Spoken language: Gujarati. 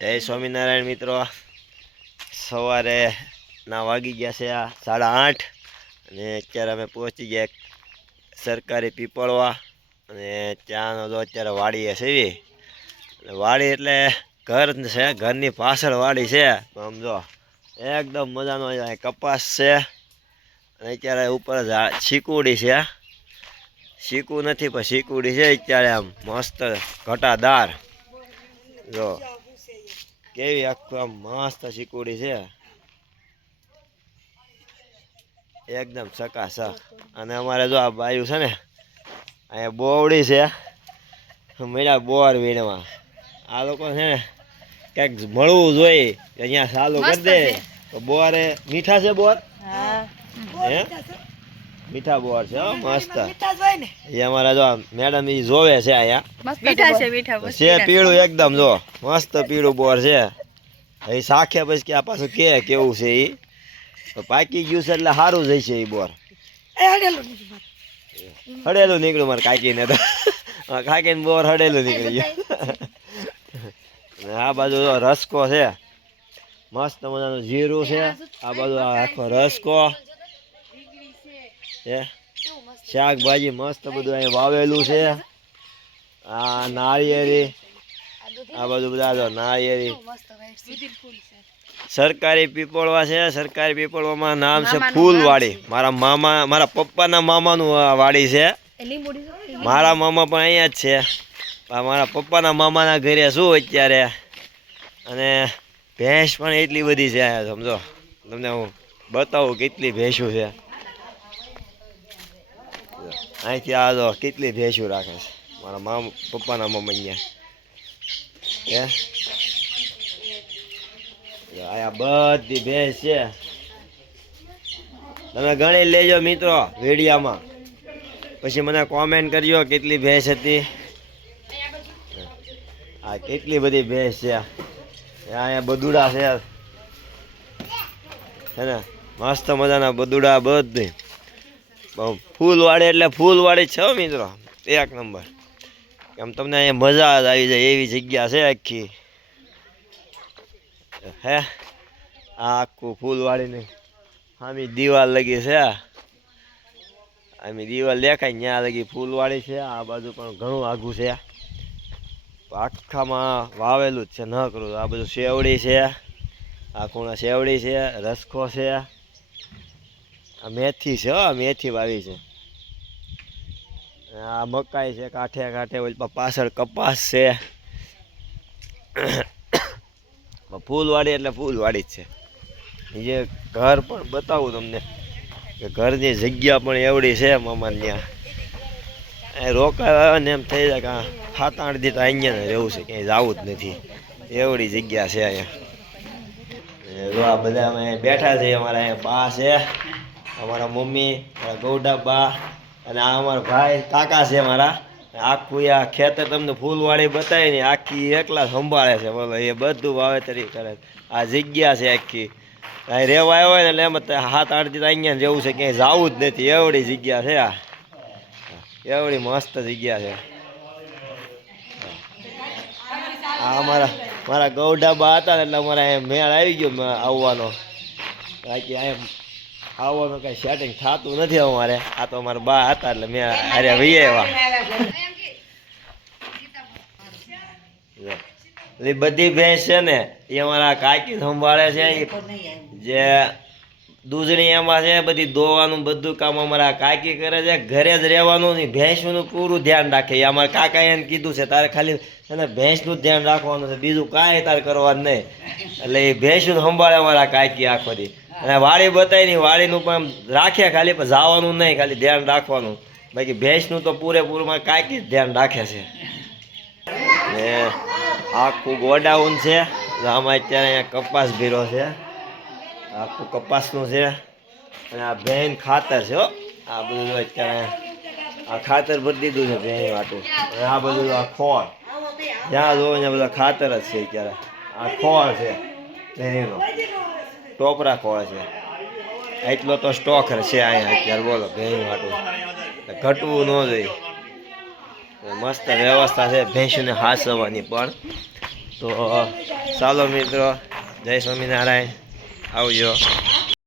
જય સ્વામિનારાયણ મિત્રો. સવારે ના વાગી ગયા છે આ સાડા આઠ અને અત્યારે અમે પહોંચી ગયા સરકારી પીપળવા અને ત્યાંનો તો અત્યારે વાડીએ સેવી અને વાડી એટલે ઘર છે, ઘરની પાછળ વાડી છે. સમજો એકદમ મજાનો કપાસ છે અને અત્યારે ઉપર શીકુડી છે. શીકું નથી પણ શીકુડી છે અત્યારે આમ મસ્ત ઘટાદાર. જો કેવી આખું આમ મસ્ત શીકુડી છે. એકદમ સકાસક અને અમારે જો આ બાયુ છે ને અહીંયા બોવડી છે. મળ્યા બોર વીણવા. આ લોકો છે ને કંઈક મળવું જોઈએ અહીંયા સાલું કરી દે. તો બોરે મીઠા છે બોર? હે? મીઠા બોર છે મસ્ત. એ અમારા જો મેડમ ઈ જોવે છે અહીંયા મીઠા છે મીઠા છે પીળું એકદમ જો. મસ્ત પીળું બોર છે. એ શાખે પછી કે આ પાછું કે કેવું છે એ તો પાકી ગયું છે એટલે સારું જ છે એ બોર. હડેલું નીકળ્યું મારે. કાકીને તો. હા, કાકીને બોર હડેલું નીકળી ગયું. આ બાજુ જો રસકો છે. મસ્ત મજાનું જીરું છે. આ બાજુ આ આખો રસકો. છે શાકભાજી મસ્ત બધું અહીં વાવેલું છે. આ નાળિયેરી આ બધું બધા જો નાળિયેરી. સરકારી પીપળવા છે સરકારી પીપળવામાં નામ છે ફૂલવાડી. મારા મામા મારા પપ્પાના મામાનું વાડી છે. મારા મામા પણ અહીંયા જ છે. મારા પપ્પાના મામાના ઘરે શું અત્યારે? અને ભેંસ પણ એટલી બધી છે સમજો. તમને હું બતાવું કેટલી ભેંસું છે. અહીંથી આ જો કેટલી ભેંસું રાખે છે? મારા મામ, પપ્પાના મમ્મી હે? આયા બધી ભેંસ છે. તમે ગણી લેજો મિત્રો વિડીયામાં. પછી મને કોમેન્ટ કરજો કેટલી ભેંસ હતી. આ કેટલી બધી ભેંસ છે. અહીંયા બદુડા છે. ને? મસ્ત મજાના બદુડા બધી. બહુ વાળે એટલે ફૂલવાડી છે હો મિત્રો. એક નંબર. એમ તમને અહીંયા મજા જ આવી જાય એવી જગ્યા છે આખી. હે? આખું ફૂલવાડીની આમી દિવાલ લગી છે. આમી દિવાલ દેખાય ત્યાં લગી ફૂલવાળી છે. આ બાજુ પણ ઘણું આઘું છે. આખામાં વાવેલું જ છે, ન કરું આ બધું શેવડી છે. આ ખૂણા શેવડી છે, રસખો છે. આ મેથી છે હો મેથી વાવી છે. આ મકાઈ છે, કાંઠે કાંઠે પાછળ કપાસ છે. ફૂલવાડી એટલે ફૂલવાડી જ છે. જે ઘર પણ બતાવું તમને, કે ઘરની જગ્યા પણ એવડી છે મામાને ત્યાં. રોકાવા ને એમ થઈ જાય કે આ સાત તો અહીંયા રહેવું છે, ક્યાંય જવું જ નથી. એવડી જગ્યા છે અહીંયા. જો આ બધા અમે બેઠા છે, અમારા અહીંયા બા છે. અમારા મમ્મી મારા ગૌડા બા અને આ અમારા ભાઈ કાકા છે મારા આખું આ ખેતર તમને ફૂલવાળી બતાવી ને આખી એકલા સંભાળે છે. બોલો એ બધું વાવેતરી કરે આ જગ્યા છે આખી. અહીં રહેવા આવ્યો ને એટલે એમ હાથ થાય, સાત આઠ દી અહીંયા જવું છે ક્યાંય જવું જ નથી. એવડી જગ્યા છે આ. એવડી મસ્ત જગ્યા છે. આ અમારા મારા ગૌઢા બા હતા એટલે અમારા મેળ આવી ગયો આવવાનો. બાકી અહીંયા આવવાનું કઈ સેટિંગ થતું નથી અમારે. આ તો અમારા બા હતા એટલે મેં અરે ભાઈ એવા. એ બધી ભેંસ છે ને એ અમારા કાકી સંભાળે છે જે દૂધણી એમાં છે બધી દોવાનું બધું કામ અમારા કાકી કરે છે. ઘરે જ રહેવાનું નહીં ભેંસનું પૂરું ધ્યાન રાખે. એ અમારા કાકા એને કીધું છે તારે ખાલી છે ને ભેંસનું જ ધ્યાન રાખવાનું છે બીજું કાંઈ તારે કરવાનું નહીં. એટલે એ ભેંસનું સંભાળે અમારા કાકી આખો દી. અને વાળી બતાવી નહીં વાડીનું પણ રાખે ખાલી, પણ જવાનું નહીં, ખાલી ધ્યાન રાખવાનું. બાકી ભેંસનું તો પૂરેપૂરું કાંઈક જ ધ્યાન રાખે છે. ને આખું ગોડાઉન છે આમાં અત્યારે અહીંયા કપાસ ભીરો છે. આખું કપાસનું છે. અને આ ભેન ખાતર છે, હો. આ બધું અત્યારે આ ખાતર ભરી દીધું છે ભેન વાટું. અને આ બધું આ ખોળ. જ્યાં જોવો ત્યાં બધા ખાતર જ છે અત્યારે. આ ખોળ છે ભેણીનો ટોપરા રાખવા છે. એટલો તો સ્ટોક છે અહીંયા, અત્યારે બોલો, ભેંસ વાટું. ઘટવું ન જોઈએ. મસ્ત વ્યવસ્થા છે, ભેંસને હાસવાની પણ. તો ચાલો મિત્રો, જય સ્વામિનારાયણ. આવજો.